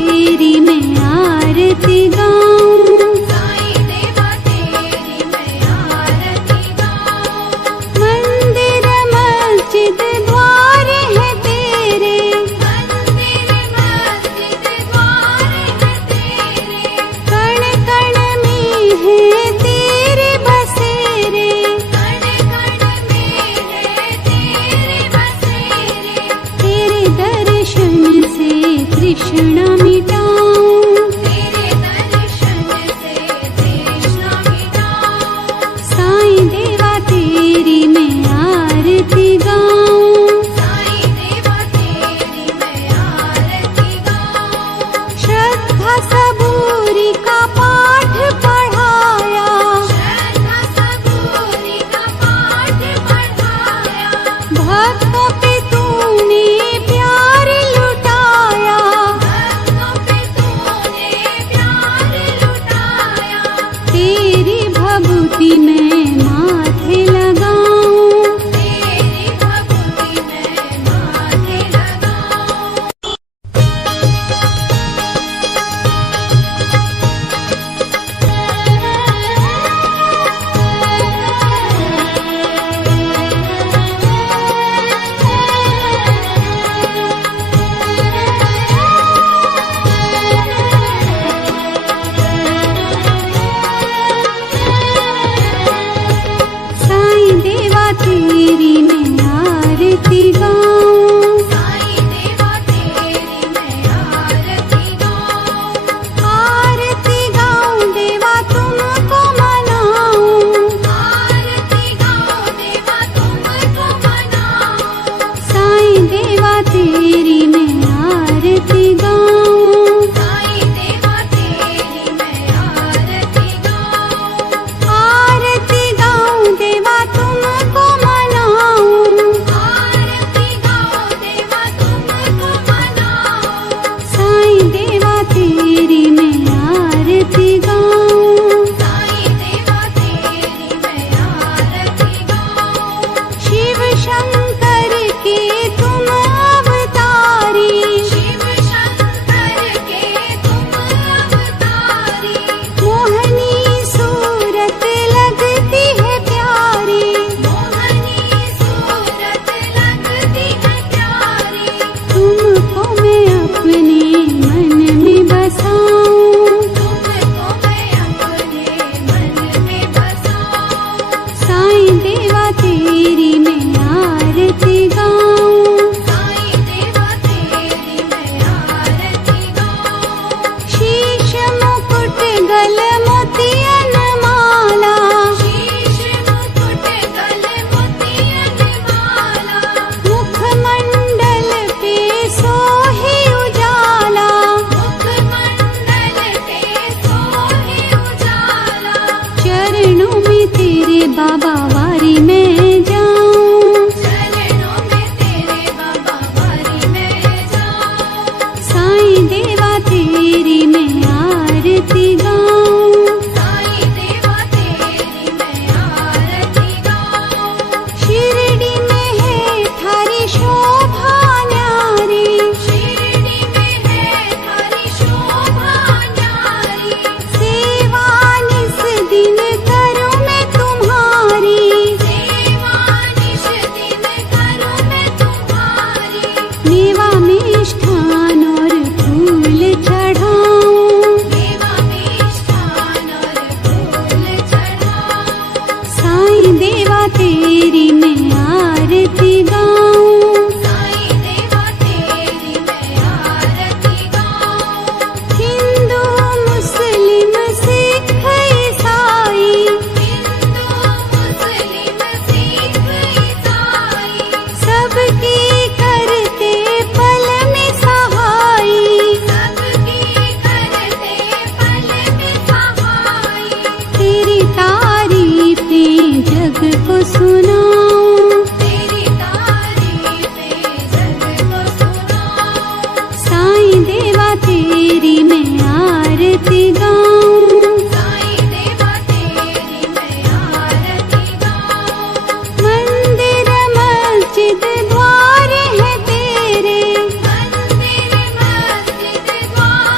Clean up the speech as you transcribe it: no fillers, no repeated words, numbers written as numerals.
तेरी मैं आरती गाऊं, साईं देवा तेरी मैं आरती गाऊं। मंदिर मस्जिद द्वार है तेरे, मंदिर मस्जिद द्वार है तेरे, कण कण में है तेरे बसेरे, कण कण में है तेरे बसेरे। तेरे दर्शन से तृष्णा मिटाऊं, तेरे दर्शन से तृष्णा मिटाऊं। साईं देवा तेरी मैं आरती गाऊं, साईं देवा तेरी मैं आरती गाऊं। श्रद्धा सबूरी का पाठ पढ़ाया, श्रद्धा सबूरी का पाठ पढ़ाया, भक्तों पे तूने प्यार लुटाया, भक्तों पे तूने प्यार लुटाया। तेरी भभूति मैं माथे लगाऊं, तेरी भक्ति मैं माथे लगाऊं। साईं देवा तेरी मैं आरती गाऊं, साईं देवा तेरी मैं आरती गाऊं। आरती गाऊं देवा तुमको मनाऊं, आरती गाऊं देवा तुमको मनाऊं। साईं देवा तेरी मैं आरती गाऊं, साईं देवा तेरी मैं आरती गाऊं। आरती गाऊं देवा तुमको मनाऊं, आरती गाऊं देवा तुमको मनाऊं। साईं देवा तेरी मैं आरती गाऊं, साईं देवा तेरी मैं आरती गाऊं। शिव शंकर के तुम अवतारी, शिव शंकर के तुम अवतारी, मोहनी सूरत लगती है प्यारी, मोहनी सूरत लगती है प्यारी। तुमको मैं अपने मन में बसाऊं, तुमको मैं अपने मन में बसाऊं। साईं देवा तेरी मैं आरती गाऊं, साईं देवा तेरी मैं आरती गाऊं। शीश मुकुट गल मोतियन माला, शीश मुकुट गल मोतियन माला, मुखमंडल पे सोहे उजाला, मुखमंडल पे सोहे उजाला। चरणों में तेरे बाबा वारी मैं जाऊं, चरणों में तेरे बाबा वारी मैं जाऊं। साईं देवा तेरी मैं आरती गाऊं, साईं देवा तेरी मैं आरती गाऊं। शिरडी में है थारी शोभा न्यारी, शिरडी में है थारी शोभा न्यारी, सेवा निस दिन करूं मैं तुम्हारी, सेवा निश दिन करूं मैं तुम्हारी। मेवा मिष्ठान और फूल चढ़ाऊं, देवा मिष्ठान और फूल चढ़ाऊं। साईं देवा तेरी मैं आरती गाऊं, साईं देवा तेरी मैं आरती गाऊं। हिंदू मुस्लिम सिख ईसाई, हिंदू मुस्लिम सिख ईसाई, सबकी करते पल में सहाई, सबकी करते पल में सहाई। तेरी तारीफें जग को सुनाऊं, तेरी तारीफें जग को सुनाऊं। साईं देवा तेरी मैं आरती गाऊं, साईं देवा तेरी मैं आरती गाऊं। मंदिर मस्जिद द्वार है तेरे, मंदिर मस्जिद द्वार